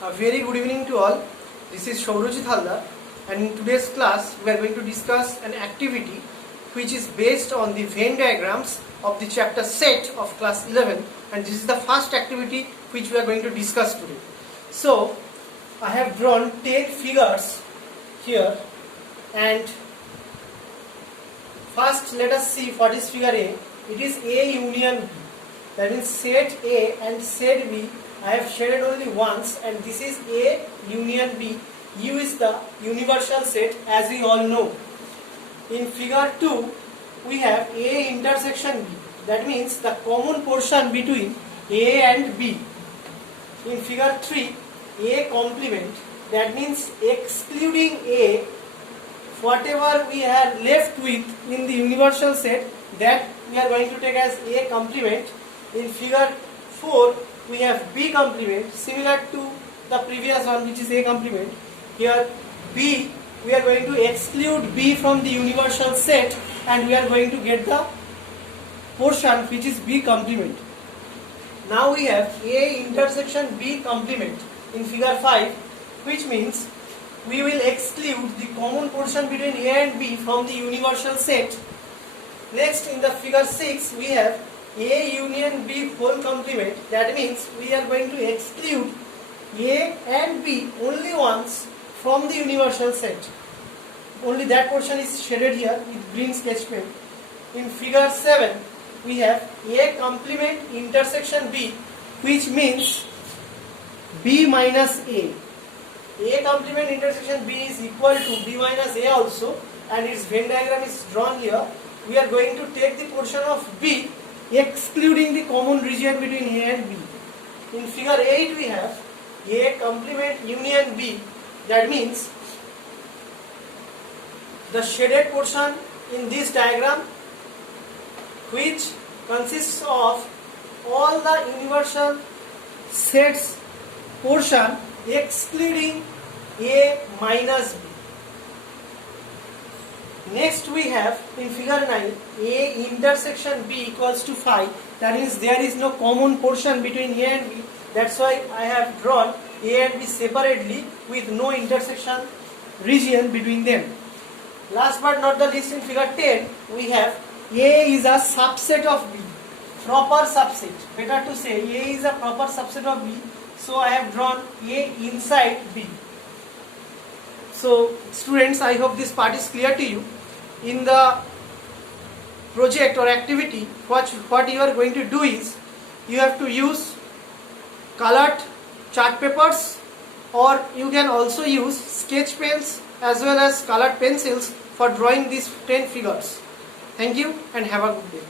A very good evening to all. This is Shaurojit Haldar, and in today's class we are going to discuss an activity which is based on the Venn diagrams of the chapter set of class 11, and this is the first activity which we are going to discuss today. So I have drawn 10 figures here, and first let us see what is figure A. It is A union B. That means set A and set B I have shaded only once, and this is A union B. U is the universal set, as we all know. In figure 2 we have A intersection B. That means the common portion between A and B. In figure 3 A complement. That means excluding A, whatever we are left with in the universal set, that we are going to take as A complement. In figure 4 we have B complement, similar to the previous one, which is A complement. Here B, we are going to exclude B from the universal set, and we are going to get the portion which is B complement. Now we have A intersection B complement in figure 5, which means we will exclude the common portion between A and B from the universal set. Next, in the figure 6 we have A union B whole complement. That means we are going to exclude A and B only once from the universal set. Only that portion is shaded here with green sketch pen. In figure 7 we have A complement intersection B, which means B minus A. A complement intersection B is equal to B minus A also, and its Venn diagram is drawn here. We are going to take the portion of B excluding the common region between A and B. In figure 8 we have A complement union B. That means the shaded portion in this diagram, which consists of all the universal sets portion excluding A minus B. Next we have in figure 9 A intersection B equals to 5. That means there is no common portion between A and B. That's why I have drawn A and B separately with no intersection region between them. Last but not the least, in figure 10 we have A is a subset of B, proper subset. Better to say A is a proper subset of B. So I have drawn A inside B. So students, I hope this part is clear to you. In the project or activity, what you are going to do is you have to use colored chart papers, or you can also use sketch pens as well as colored pencils for drawing these 10 figures. Thank you and have a good day.